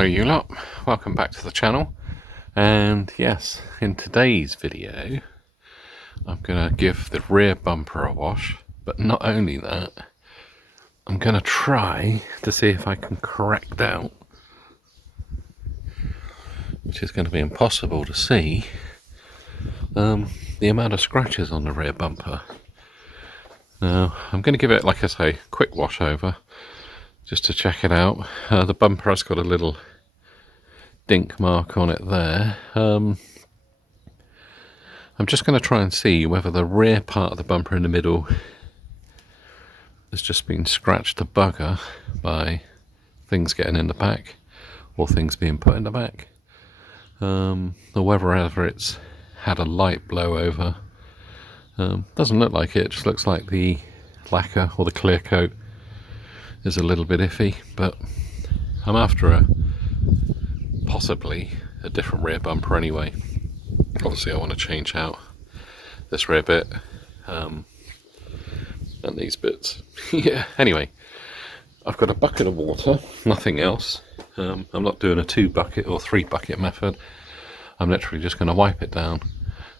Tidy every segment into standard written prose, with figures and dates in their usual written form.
Hello you lot, welcome back to the channel. And yes, in today's video I'm going to give the rear bumper a wash, but not only that, I'm going to try to see if I can correct out, which is going to be impossible to see, the amount of scratches on the rear bumper. Now I'm going to give it, like I say, quick wash over just to check it out. The bumper has got a little dink mark on it there. I'm just going to try and see whether the rear part of the bumper in the middle has just been scratched to bugger by things getting in the back or things being put in the back, or whether it's had a light blow over. Doesn't look like it, just looks like the lacquer or the clear coat is a little bit iffy, but I'm after possibly a different rear bumper anyway. Obviously I want to change out this rear bit and these bits. Yeah, anyway, I've got a bucket of water, nothing else. I'm not doing a 2 bucket or 3 bucket method. I'm literally just going to wipe it down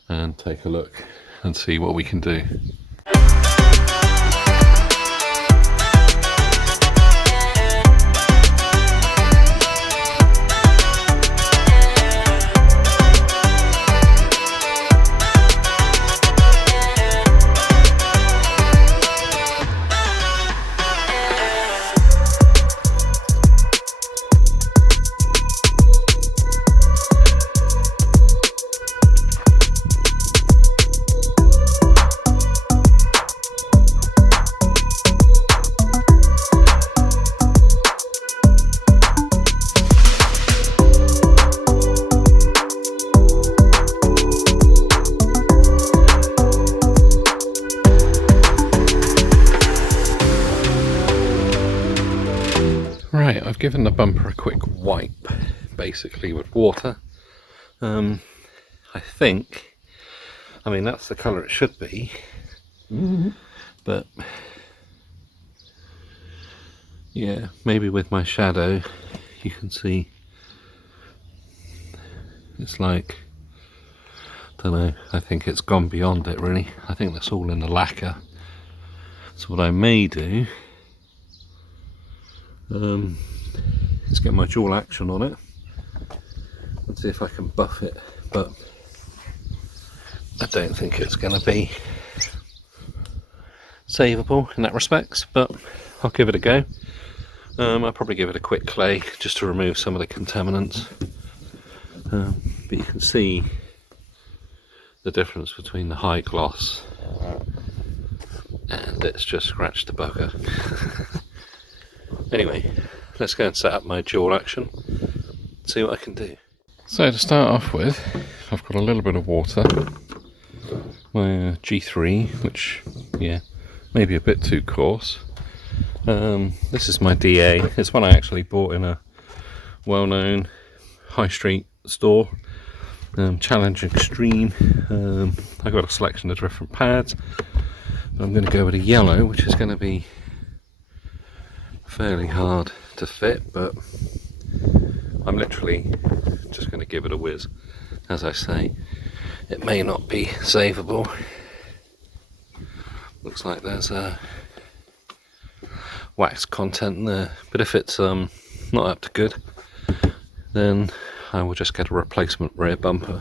and take a look and see what we can do. Right, I've given the bumper a quick wipe, basically with water. I mean that's the colour it should be, but yeah, maybe with my shadow you can see it's like, don't know, I think it's gone beyond it really. I think that's all in the lacquer. So what I may do is get my dual action on it and see if I can buff it, but I don't think it's going to be savable in that respect, but I'll give it a go. I'll probably give it a quick clay just to remove some of the contaminants, but you can see the difference between the high gloss and it's just scratched the bugger. Anyway, let's go and set up my dual action, see what I can do. So to start off with, I've got a little bit of water, my G3, which, yeah, maybe a bit too coarse. This is my DA. It's one I actually bought in a well-known high street store, Challenge Extreme. I got a selection of different pads, but I'm going to go with a yellow, which is going to be fairly hard to fit, but I'm literally just going to give it a whiz. As I say, it may not be savable. Looks like there's a wax content there, but if it's not up to good, then I will just get a replacement rear bumper.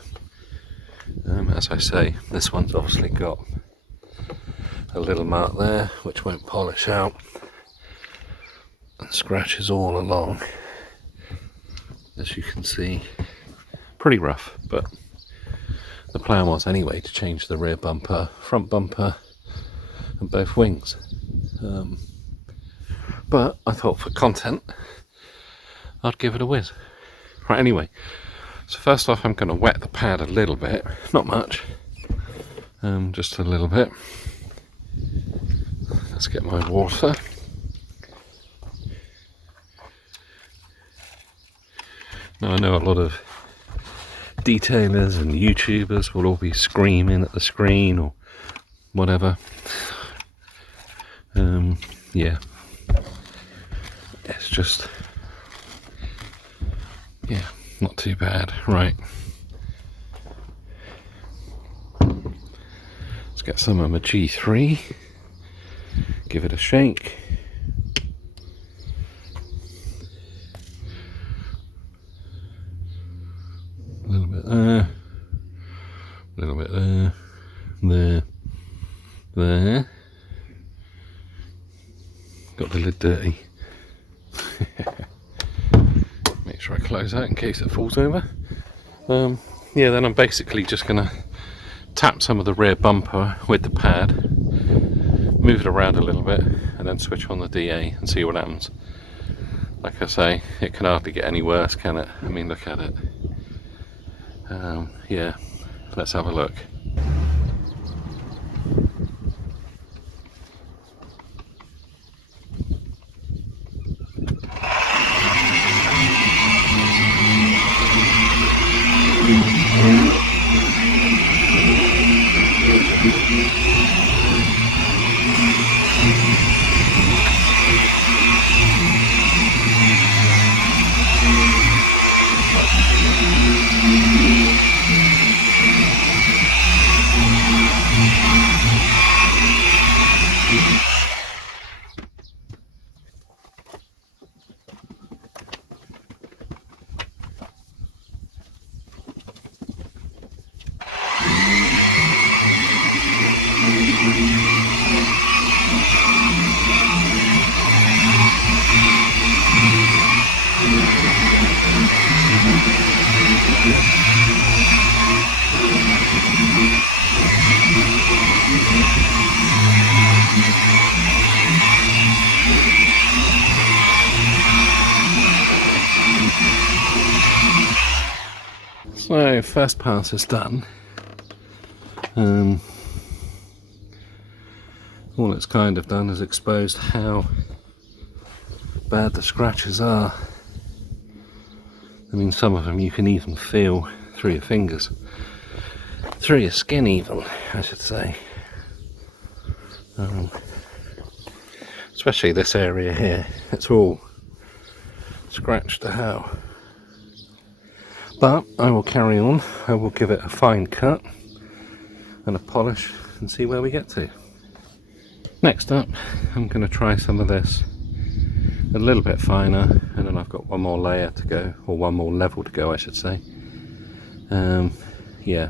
As I say, this one's obviously got a little mark there which won't polish out, and scratches all along, as you can see. Pretty rough, but the plan was anyway to change the rear bumper, front bumper and both wings, but I thought for content I'd give it a whiz. Right, anyway, so first off I'm going to wet the pad a little bit, not much, just a little bit. Let's get my water. Now I know a lot of detailers and YouTubers will all be screaming at the screen or whatever. Yeah, it's just Yeah, not too bad. Right. Let's get some of my G3. Give it a shake. A little bit there. A little bit there. There. There. Got the lid dirty. Make sure I close that in case it falls over. Yeah, then I'm basically just going to tap some of the rear bumper with the pad, move it around a little bit, and then switch on the DA and see what happens. Like I say, it can hardly get any worse, can it? I mean, look at it. Yeah, let's have a look. So, first pass is done. All it's kind of done is exposed how bad the scratches are. I mean, some of them you can even feel through your fingers, through your skin even, I should say. Especially this area here, it's all scratched to hell. But I will carry on. I will give it a fine cut and a polish and see where we get to. Next up, I'm going to try some of this a little bit finer, and then I've got one more layer to go, or one more level to go, I should say. Yeah.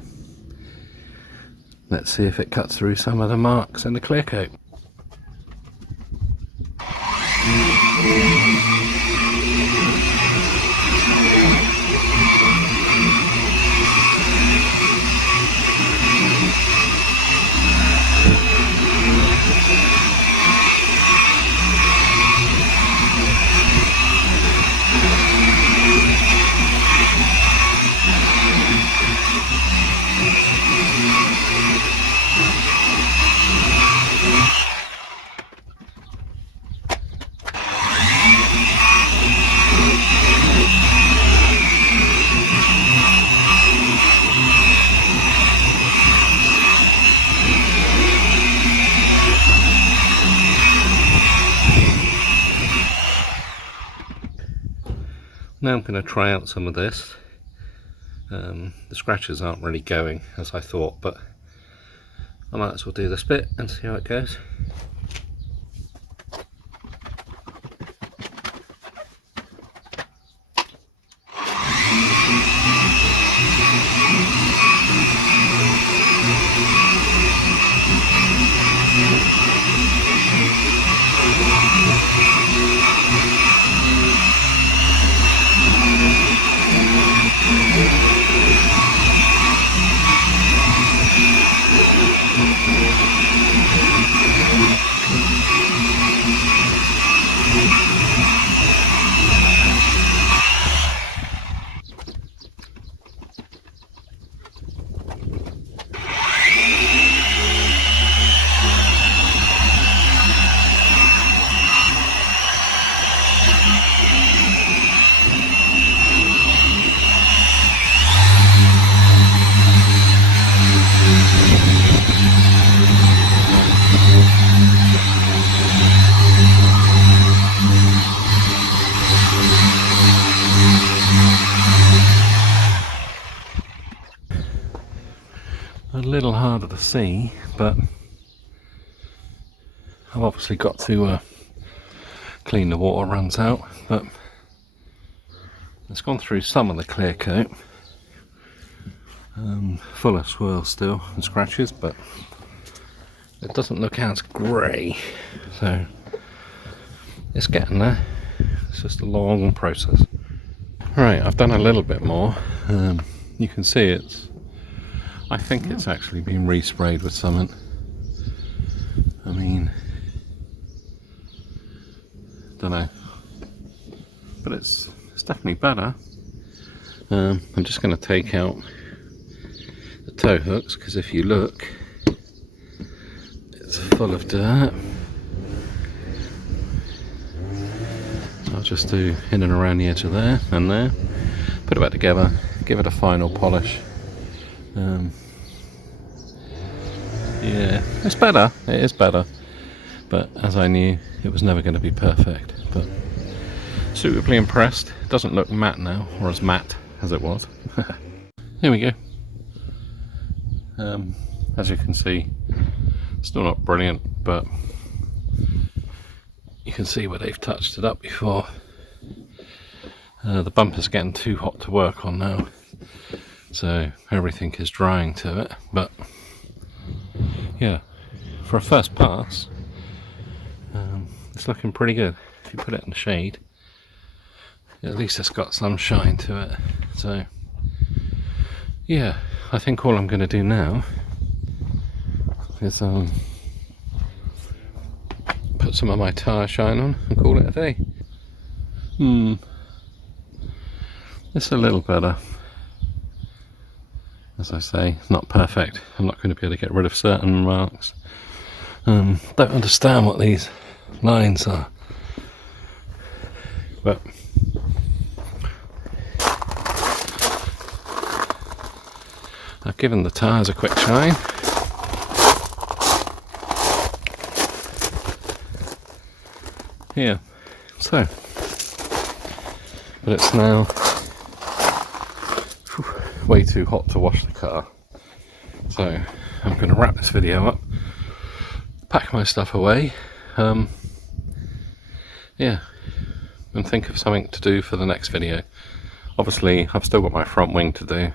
Let's see if it cuts through some of the marks in the clear coat. Now I'm going to try out some of this. The scratches aren't really going as I thought, but I might as well do this bit and see how it goes. a little harder to see, but I've obviously got to clean the water runs out, but it's gone through some of the clear coat, full of swirls still and scratches, but it doesn't look as grey, so it's getting there. It's just a long process. Right, I've done a little bit more. You can see I think it's actually been resprayed with something. I mean, don't know, but it's definitely better. I'm just going to take out the tow hooks, because if you look, it's full of dirt. I'll just do in and around the edge of there and there, put it back together, give it a final polish. Yeah, it's better, it is better, but as I knew, it was never going to be perfect, but suitably impressed. It doesn't look matte now, or as matte as it was. Here we go. As you can see, still not brilliant, but you can see where they've touched it up before. The bumper's getting too hot to work on now, so everything is drying to it, but yeah, for a first pass, it's looking pretty good. If you put it in the shade, at least it's got some shine to it. So yeah, I think all I'm going to do now is put some of my tyre shine on and call it a day. It's a little better. As I say, not perfect. I'm not going to be able to get rid of certain marks. Don't understand what these lines are, but I've given the tyres a quick shine. Here, so, but it's now way too hot to wash the car, so I'm going to wrap this video up, pack my stuff away, yeah, and think of something to do for the next video. Obviously I've still got my front wing to do.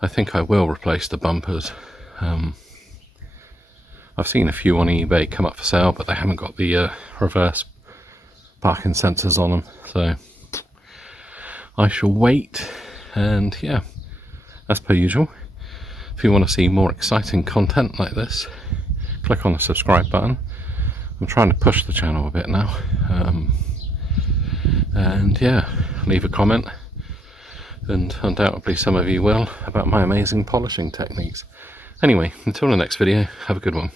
I think I will replace the bumpers. I've seen a few on eBay come up for sale, but they haven't got the reverse parking sensors on them, so I shall wait. And yeah, as per usual, if you want to see more exciting content like this, click on the subscribe button. I'm trying to push the channel a bit now, and yeah, leave a comment, and undoubtedly some of you will, about my amazing polishing techniques. Anyway, until the next video, have a good one.